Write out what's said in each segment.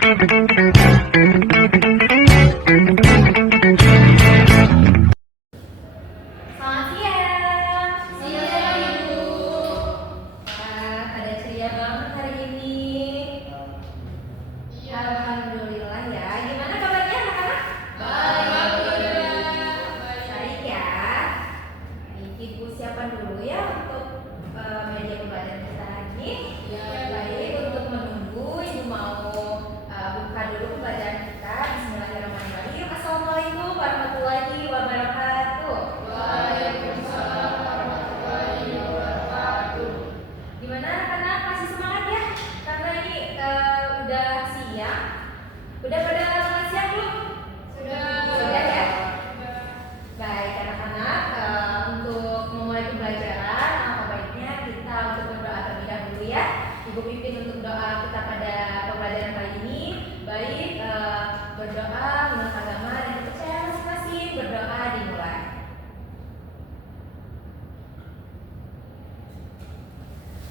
Selamat siang. Siang, Ibu. Wah, pada ceria banget hari ini. Iya. Alhamdulillah ya. Gimana kabarnya anak-anak? Baik ya. Baik, Ibu siapkan dulu ya untuk media pembelajaran kita lagi. Iya. Baik, untuk menunggu Ibu mau buka dulu pembelajaran kita. Bismillahirrahmanirrahim. Assalamualaikum warahmatullahi wabarakatuh. Waalaikumsalam warahmatullahi wabarakatuh. Gimana anak-anak, masih semangat ya? Karena ini udah siang. Udah pada makan siang belum? Sudah ya? Baik anak-anak, untuk memulai pembelajaran, apa baiknya kita untuk berdoa terlebih dahulu ya. Ibu pimpin untuk doa kita pada pembelajaran kali ini. Baik, berdoa menurut agama dan kepercayaan masing-masing. Berdoa dimulai.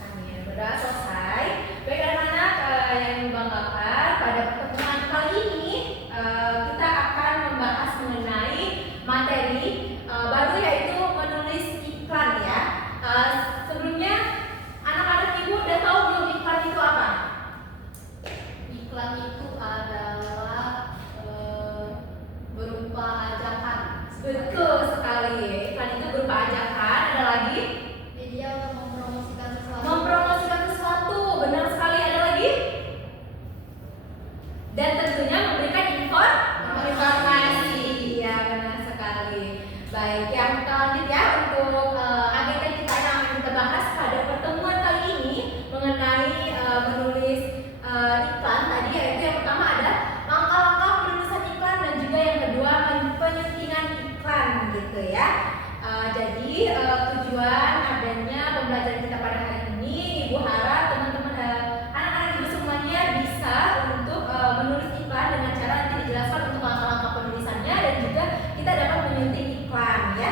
Amin. Berdoa selesai. Baik anak-anak, yang membanggakan pada pertemuan kali ini kita akan membahas mengenai materi baru, yaitu menulis iklan ya. Sebelumnya anak-anak Ibu udah tahu belum iklan itu apa? Iklan itu adalah berupa ajakan. Betul sekali. Iklan itu berupa ajakan. Ada lagi? Media untuk mempromosikan sesuatu. Mempromosikan sesuatu. Benar sekali. Ada lagi? Dan tentunya memberikan informasi. Iya, benar sekali. Baik, yang lanjut ya untuk agenda kita yang akan kita bahas pada pertemuan kali ini mengenai menulis iklan tadi, yaitu yang pertama ada langkah-langkah penulisan iklan dan juga yang kedua penyuntingan iklan gitu ya. Jadi tujuan adanya pembelajaran kita pada hari ini, Ibu harap teman-teman anak-anak Ibu semuanya bisa untuk menulis iklan dengan cara nanti dijelaskan untuk langkah-langkah penulisannya dan juga kita dapat menyunting iklan ya.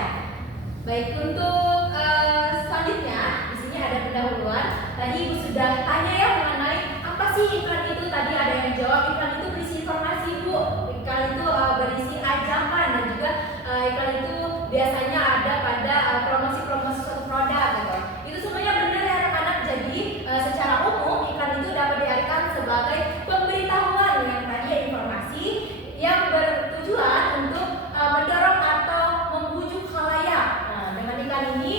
Baik, untuk selanjutnya di sini ada pendahuluan. Tadi Ibu sudah tanya ya mengenai apa sih iklan itu. Tadi ada yang jawab iklan itu berisi informasi Bu. Iklan itu berisi ajakan dan juga iklan itu biasanya ada pada promosi-promosi suatu produk gitu. Itu semuanya benar ya anak-anak. Jadi secara umum iklan itu dapat diartikan sebagai pemberitahuan yang tadi informasi yang bertujuan untuk mendorong atau membujuk khalayak. Nah, dengan iklan ini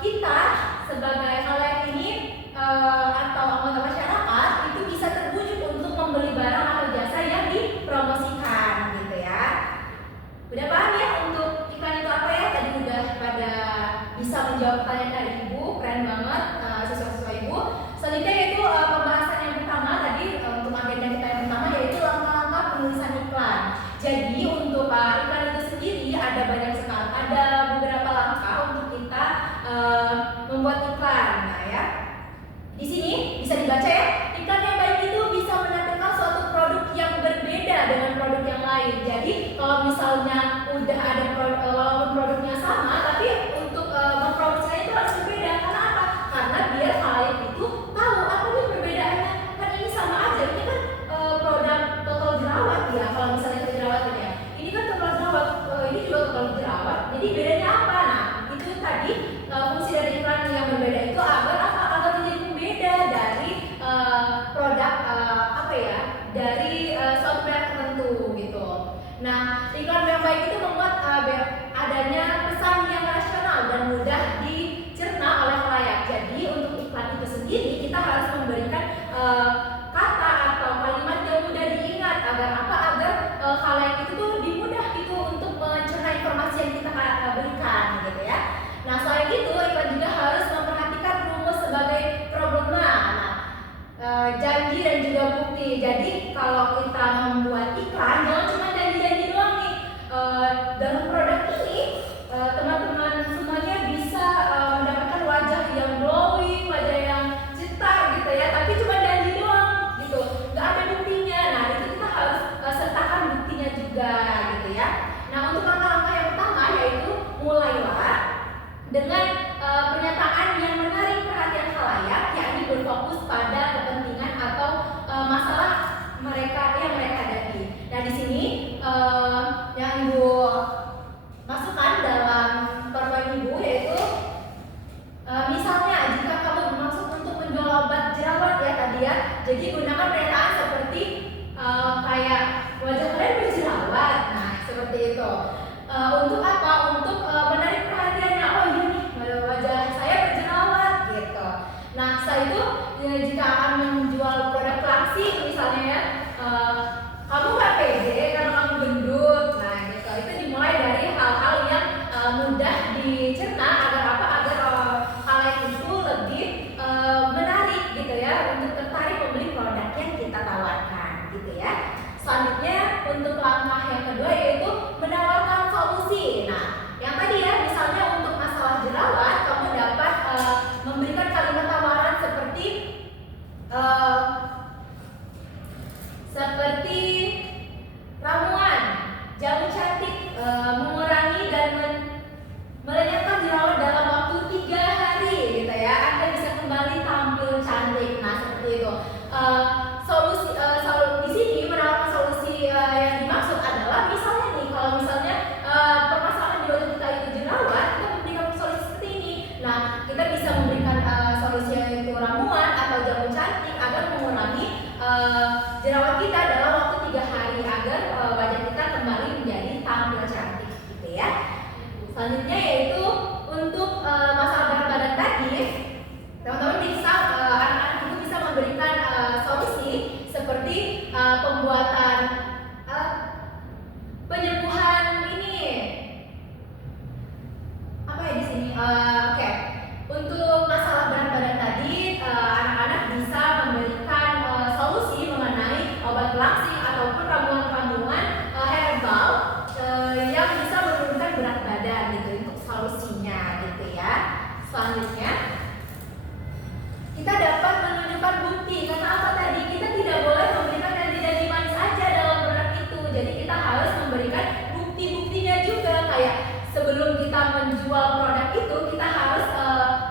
kita sebagai khalayak ini atau anggota masyarakat itu bisa terbujuk untuk membeli barang atau jasa yang dipromosikan gitu ya. Udah paham ya untuk iklan itu apa ya? Tadi udah pada bisa menjawab pertanyaan dari Ibu, keren banget siswa-siswa Ibu. Selanjutnya yaitu pembahasan yang pertama tadi untuk agenda kita yang pertama yaitu langkah-langkah penulisan iklan. Jadi untuk iklan itu sendiri ada banyak sekali, ada beberapa langkah untuk kita membuat iklan. Nah ya, di sini bisa dibaca ya. Iklan yang baik itu bisa menampilkan suatu produk yang berbeda dengan produk yang lain. Jadi kalau misalnya udah ada walaupun produknya sama, tapi untuk mempromosikannya itu harus berbeda. Karena apa? Karena biar khalayak itu tahu apa nih perbedaannya. Kan ini sama aja. Ini kan produk total jerawat ya. Kalau misalnya itu jerawat ya. Ini kan total jerawat. Ini juga total jerawat. Jadi bedanya apa? Nah, itu tadi fungsi dari iklan yang berbeda itu agar apa? Agar menjadi pembeda dari produk apa ya? Dari suatu merek tertentu gitu. Nah, iklan yang baik itu membuat adanya pesan yang rasional dan mudah dicerna oleh khalayak. Jadi untuk iklan itu sendiri kita harus memberikan kata atau kalimat yang mudah diingat agar apa? Agar khalayak itu tuh dimudah gitu untuk mencerna informasi yang kita berikan gitu ya. Nah, selain itu iklan juga harus memperhatikan rumus sebagai problema. Nah, janji dan juga bukti. Jadi kalau kita membuat iklan jangan cuma janji-janji doang nih. Dalam produk ini teman-teman semuanya bisa mendapatkan wajah yang glowing, wajah yang cetar gitu ya. Tapi cuma janji doang gitu, nggak ada buktinya. Nah itu kita harus sertakan buktinya juga gitu ya. Nah untuk langkah-langkah yang pertama yaitu mulailah dengan pernyataan yang menarik perhatian khalayak, yakni berfokus pada kepentingan atau masalah tadi ya. Jadi gunakan pernyataan seperti kayak wajah kalian berjerawat. Nah, seperti itu. Untuk apa? Untuk menarik perhatiannya. Oh iya nih, wajah saya berjerawat gitu. Nah, setelah itu jika akan menjual produk pelangsing misalnya ya, kamu nggak pede karena kamu gendut. Nah, gitu. Itu dimulai dari hal-hal yang mudah dicerna agar apa? Agar hal itu lebih menarik gitu ya, untuk tertarik membeli produk yang kita tawarkan gitu ya. Selanjutnya untuk langkah yang kedua yaitu menawarkan solusi. Nah, yang tadi ya, misalnya untuk masalah jerawat, kamu dapat memberikan kalimat tawaran seperti ramuan jamu cantik mengurangi dan melenyapkan jerawat dalam waktu 3 hari gitu ya. Anda bisa kembali tampil cantik. Nah, seperti itu. Di sini menawarkan solusi yang dimaksud adalah misalnya nih, kalau misalnya permasalahan di wajah kita itu jerawat, kita memberikan solusi seperti ini. Nah, kita bisa memberikan solusi yaitu ramuan atau jamu cantik agar mengurangi jerawat kita dalam waktu 3 hari agar wajah kita kembali menjadi tampil cantik gitu ya. Selanjutnya yaitu untuk masalah berat badan tadi, teman-teman bisa anak-anak itu bisa memberikan solusi seperti pembuatan penyembuhan ini apa ya di sini? Oke. Untuk masalah berat badan tadi, anak-anak bisa memberikan solusi mengenai obat pelangsing ataupun ramuan-ramuan herbal yang bisa menurunkan berat badan gitu untuk solusinya gitu ya. Selanjutnya kita dapat menunjukkan bukti. Karena apa tadi? Kita tidak boleh memberikan janji-janji manis aja dalam produk itu. Jadi kita harus memberikan bukti-buktinya juga. Kayak sebelum kita menjual produk itu, kita harus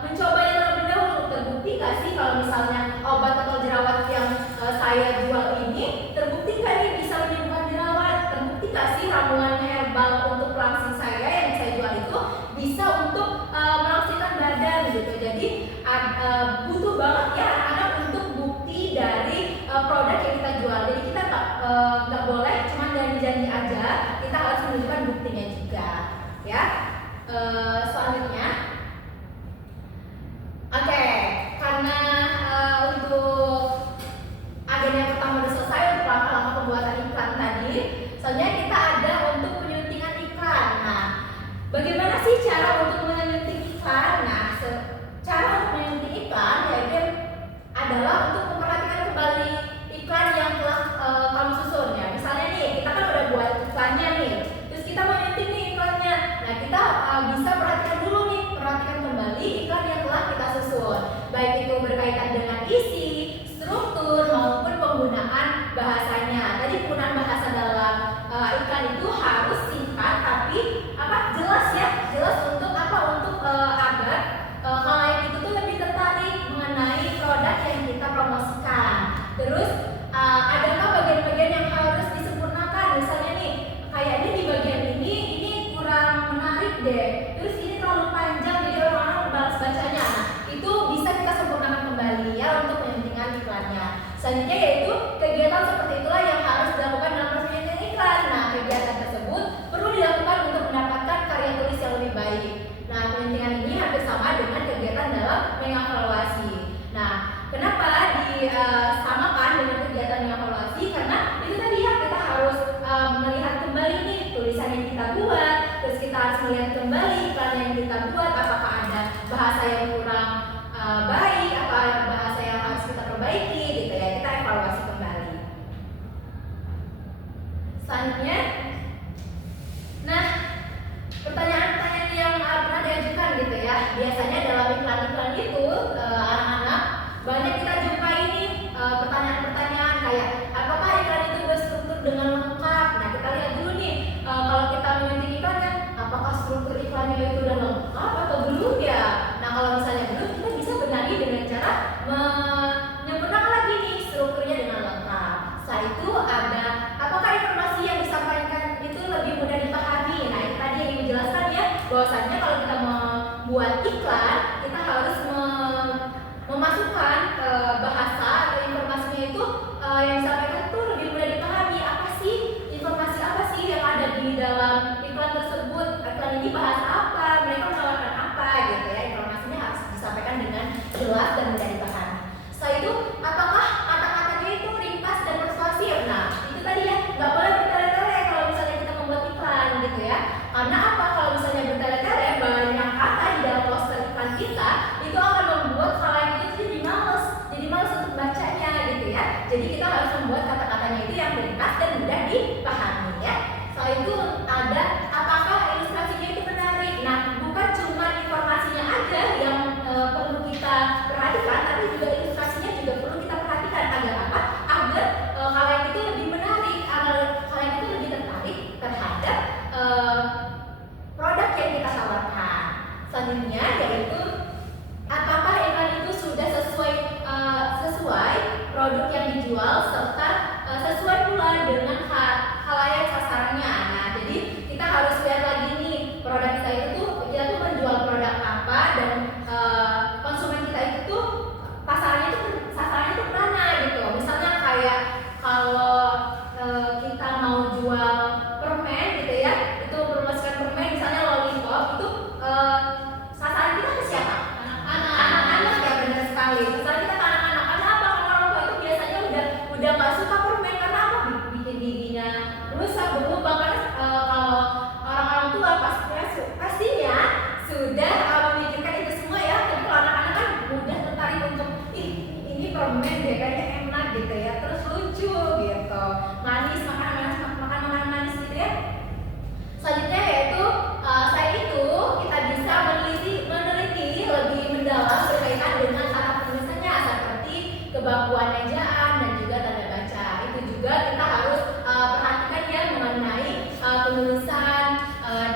mencobanya terlebih dahulu. Terbukti nggak sih kalau misalnya obat atau jerawat yang saya jual ini, terbukti nggak nih bisa menyembuhkan jerawat? Terbukti nggak sih ramuan herbal untuk pelangsing saya yang saya jual itu bisa untuk melangsingkan badan gitu. Jadi butuh banget ya anak-anak untuk bukti dari produk yang kita jual. Jadi kita nggak boleh cuma janji-janji aja, kita harus menunjukkan buktinya juga ya. Selanjutnya oke, karena untuk agenda yang pertama sudah selesai untuk langkah-langkah pembuatan iklan tadi, selanjutnya kita ada untuk penyuntingan iklan. Nah, bagaimana sih cara untuk menyunting iklan? Nah, cara untuk menyunting iklan yaitu adalah untuk memperhatikan kembali iklan yang telah kamu susun ya. Misalnya nih, kita kan udah buat iklannya nih, terus kita mau nyunting nih iklannya. Nah, kita bisa perhatikan dulu nih, perhatikan kembali iklan yang telah kita susun, baik itu berkaitan dengan isi, struktur maupun penggunaan bahasanya. Tadi penggunaan bahasa dalam iklan itu harus singkat tapi jelas ya, jelas untuk untuk agar khalayak itu tuh lebih tertarik mengenai produk yang kita promosikan. Terus adakah bagian-bagian yang harus disempurnakan? Misalnya nih, kayaknya di bagian ini kurang menarik deh. Terus ini terlalu panjang jadi orang-orang malas bacanya. Nah, itu bisa kita sempurnakan kembali ya untuk penyuntingan iklannya. Selanjutnya yaitu kegiatan seperti itulah yang harus dilakukan dalam proses penyuntingan iklan. Nah, kegiatan tersebut perlu dilakukan untuk mendapatkan karya tulis yang lebih baik. Nah, penyuntingan ini hampir sama dengan kegiatan dalam mengevaluasi. Nah, kenapa disamakan dengan kegiatan mengevaluasi? Karena itu tadi ya, kita harus melihat kembali nih tulisan yang kita buat, terus kita harus melihat kembali iklan yang kita buat, apakah ada bahasa yang kurang baik, apa ada bahasa yang harus kita perbaiki gitu ya, kita evaluasi kembali. Selanjutnya, nah pertanyaan-pertanyaan yang pernah diajukan gitu ya, biasanya dalam iklan-iklan itu anak-anak banyak kita jumpai nih pertanyaan-pertanyaan kayak apakah iklan itu berstruktur dengan lengkap. Nah, kita lihat dulu nih kalau kita menyunting iklannya, apakah struktur iklannya itu udah lengkap atau belum ya. Nah, kalau misalnya belum, kita bisa benahi dengan cara menyempurnakan lagi nih strukturnya dengan lengkap. Setelah itu ada apakah informasi yang disampaikan Jadi kita harus membuat kata-katanya itu yang ringkas dan mudah dipahami ya. Selain itu ada apakah ilustrasinya itu menarik. Nah, bukan cuma informasinya aja yang perlu kita perhatikan, tapi juga ilustrasinya juga perlu kita perhatikan agar apa? Agar kalian itu lebih menarik, agar kalian itu lebih tertarik terhadap produk yang kita tawarkan. Selanjutnya yaitu apakah iklan itu sudah sesuai produk yang dijual serta sesuai pula dengan khalayak sasarannya. Nah, jadi kita harus lihat lagi nih produk kita itu kita tuh menjual produk apa dan konsumen kita itu tuh sasarannya itu mana gitu. Misalnya kayak kalau kita mau jual permen gitu ya, itu promosikan permen misalnya lollipop itu sasaran kita ke siapa? Anak-anak ya, benar sekali. Sasaran kita ke anak-anak. Karena apa? Karena orang tua itu biasanya udah nggak suka permen karena apa? Bikin giginya rusak, berlubang. Karena kalau orang-orang tua pastinya sudah memikirkan itu semua ya. Tapi kalau anak-anak kan mudah tertarik untuk ini permen deh, kayaknya enak gitu ya, terus lucu gitu, manis, makan manis gitu ya. Selanjutnya yaitu selain itu kita bisa meneliti lebih mendalam berkaitan dengan kata penulisannya seperti kebakuan ejaan dan juga tanda baca. Itu juga kita harus perhatikan ya mengenai penulisan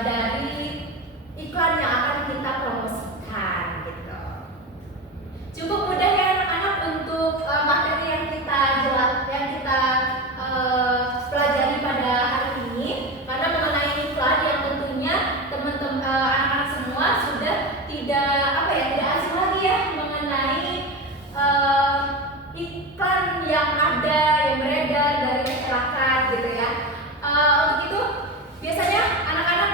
dari iklan yang akan kita promosikan gitu. Cukup mudah ya anak-anak untuk materi yang kita pelajari pada hari ini, karena mengenai iklan yang tentunya teman-teman anak-anak semua sudah tidak asing lagi ya mengenai iklan yang ada yang beredar dari masyarakat gitu ya. Untuk itu biasanya anak-anak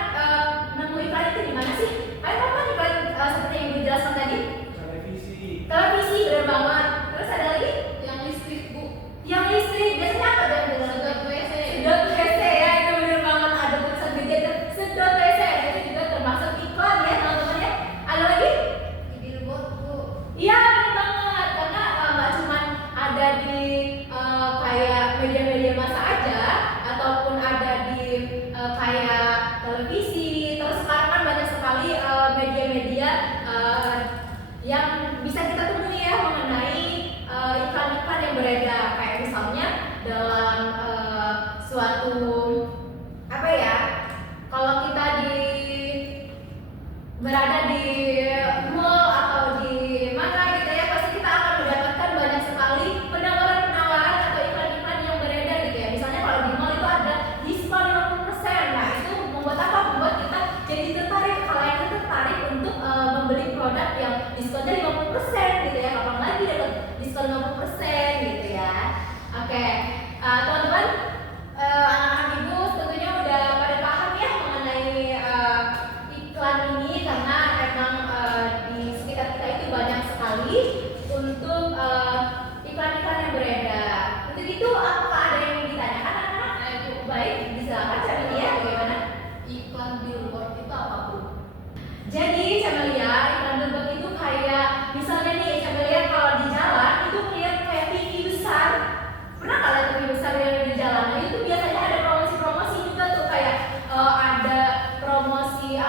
nemu iklan itu di mana sih? Kalian tahu kan iklan seperti yang Ibu jelaskan tadi? Televisi, benar banget. Terus ada lagi? Yang listrik, Bu. Yang listrik, biasanya apa dan Sedot WC. sedot WC ya, itu benar banget, ada tulisan gede sedot WC, itu juga termasuk iklan ya teman-teman ya. Ada lagi? Di billboard, Bu. Iya benar banget, karena nggak cuma ada di kayak media-media massa aja, ataupun ada di kayak televisi. Terus sekarang kan banyak sekali media-media yang bisa kita temui ya mengenai iklan-iklan yang beredar, kayak misalnya dalam suatu kalau kita berada di mall atau di mana gitu ya, pasti kita akan mendapatkan banyak sekali penawaran-penawaran atau iklan-iklan yang beredar gitu ya. Misalnya kalau di mall itu ada diskon 50%. Nah, itu membuat apa? Membuat kita jadi tertarik, kalian itu tertarik untuk membeli produk yang diskonnya 50% gitu ya. Kapan lagi dapat diskon 50% gitu ya. Oke, teman-teman, anak-anak ibu tentunya udah pada paham ya mengenai iklan ini, karena emang di sekitar kita itu banyak sekali untuk iklan-iklan yang beredar. Untuk itu apakah ada yang mau ditanyakan anak-anak? Ibu. Baik, silakan Camelia, bagaimana? Iklan billboard itu apa, Bu? Jadi Camelia, iklan billboard itu kayak misalnya nih Camelia kalau di jalan itu lihat kayak TV besar. Pernah nggak lihat TV besar yang di jalan? Nah, itu biasanya ada promosi-promosi juga tuh, kayak ada promosi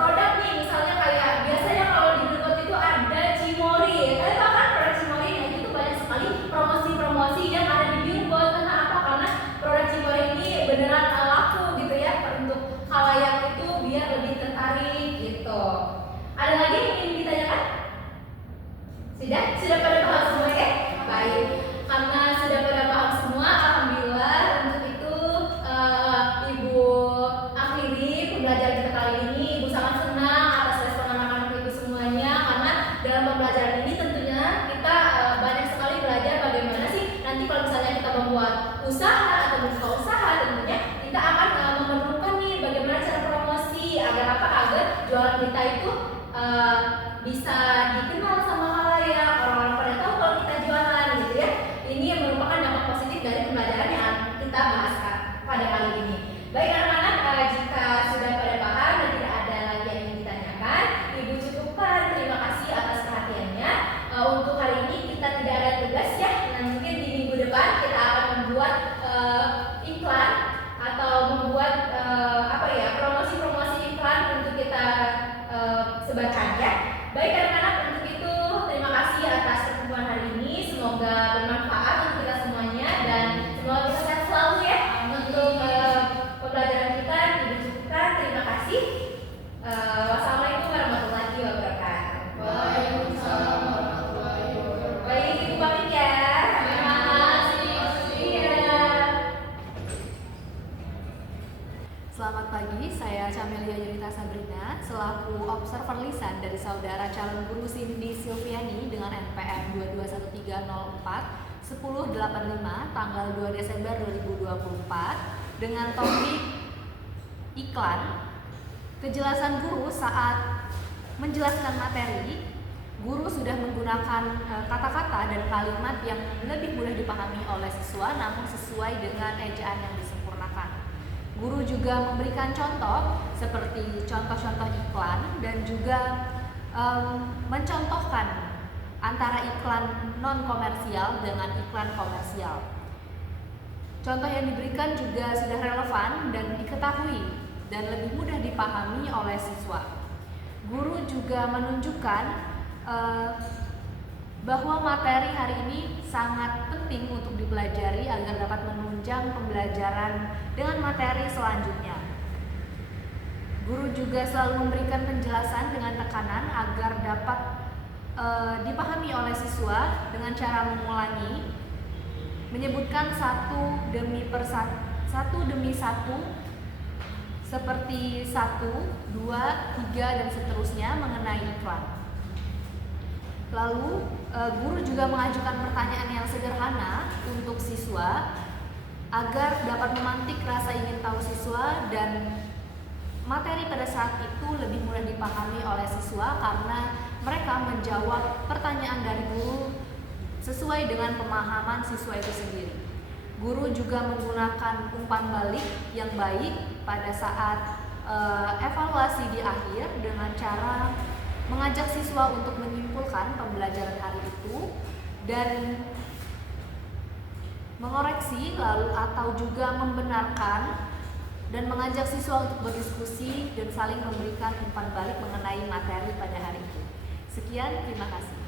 produk nih, misalnya kayak biasanya kalau di billboard itu ada Cimory. Kalian tahu kan produk Cimory? Nah, itu tuh banyak sekali promosi-promosi yang ada di billboard. Karena apa? Karena produk Cimory ini beneran laku gitu ya, untuk khalayak itu biar lebih tertarik gitu. Ada lagi yang ingin ditanyakan? Sudah pada paham semua ya? Baik. Karena sudah pada paham semua, alhamdulillah. Untuk itu Ibu akhiri pembelajaran kita kali ini. Ibu sangat senang atas respon anak-anak Ibu semuanya, karena dalam pembelajaran ini tentunya kita banyak sekali belajar bagaimana sih nanti kalau misalnya kita membuat usaha atau membuka usaha, tentunya kita akan memerlukan nih bagaimana cara promosi agar apa? Agar jualan kita itu bisa dikenal sama khalayak, orang-orang pada tahu kalau kita jualan gitu ya. Ini yang merupakan dampak positif dari pembelajaran yang kita bahas pada kali ini. Baik anak-anak, jika sudah pada paham dan tidak ada lagi yang ingin ditanyakan, Ibu cukupkan. Terima kasih atas perhatiannya. Untuk hari ini kita tidak ada tugas ya. Nah, mungkin di bermanfaat untuk kita semuanya dan semoga kita sehat selalu ya untuk pembelajaran kita dicukupkan. Terima kasih. Wassalamualaikum warahmatullahi wabarakatuh. Waalaikumsalam warahmatullahi wabarakatuh. Baik, ibu pamit ya. Terima kasih. Iya. Selamat pagi, saya Camelia Yurita Sabrina selaku observer lisan dari saudara calon guru Cindy Silviani dengan NPM 221304 1085 tanggal 2 Desember 2024 dengan topik iklan. Kejelasan guru saat menjelaskan materi, guru sudah menggunakan kata-kata dan kalimat yang lebih mudah dipahami oleh siswa namun sesuai dengan ejaan yang disempurnakan. Guru juga memberikan contoh seperti contoh-contoh iklan dan juga mencontohkan antara iklan non komersial dengan iklan komersial. Contoh yang diberikan juga sudah relevan dan diketahui dan lebih mudah dipahami oleh siswa. Guru juga menunjukkan bahwa materi hari ini sangat penting untuk dipelajari agar dapat menunjang pembelajaran dengan materi selanjutnya. Guru juga selalu memberikan penjelasan dengan tekanan agar dapat dipahami oleh siswa dengan cara mengulangi, menyebutkan satu demi satu seperti 1, 2, 3 dan seterusnya mengenai iklan. Lalu guru juga mengajukan pertanyaan yang sederhana untuk siswa agar dapat memantik rasa ingin tahu siswa dan materi pada saat itu lebih mudah dipahami oleh siswa karena mereka menjawab pertanyaan dari guru sesuai dengan pemahaman siswa itu sendiri. Guru juga menggunakan umpan balik yang baik pada saat evaluasi di akhir dengan cara mengajak siswa untuk menyimpulkan pembelajaran hari itu dan mengoreksi lalu atau juga membenarkan dan mengajak siswa untuk berdiskusi dan saling memberikan umpan balik mengenai materi pada hari itu. Sekian, terima kasih.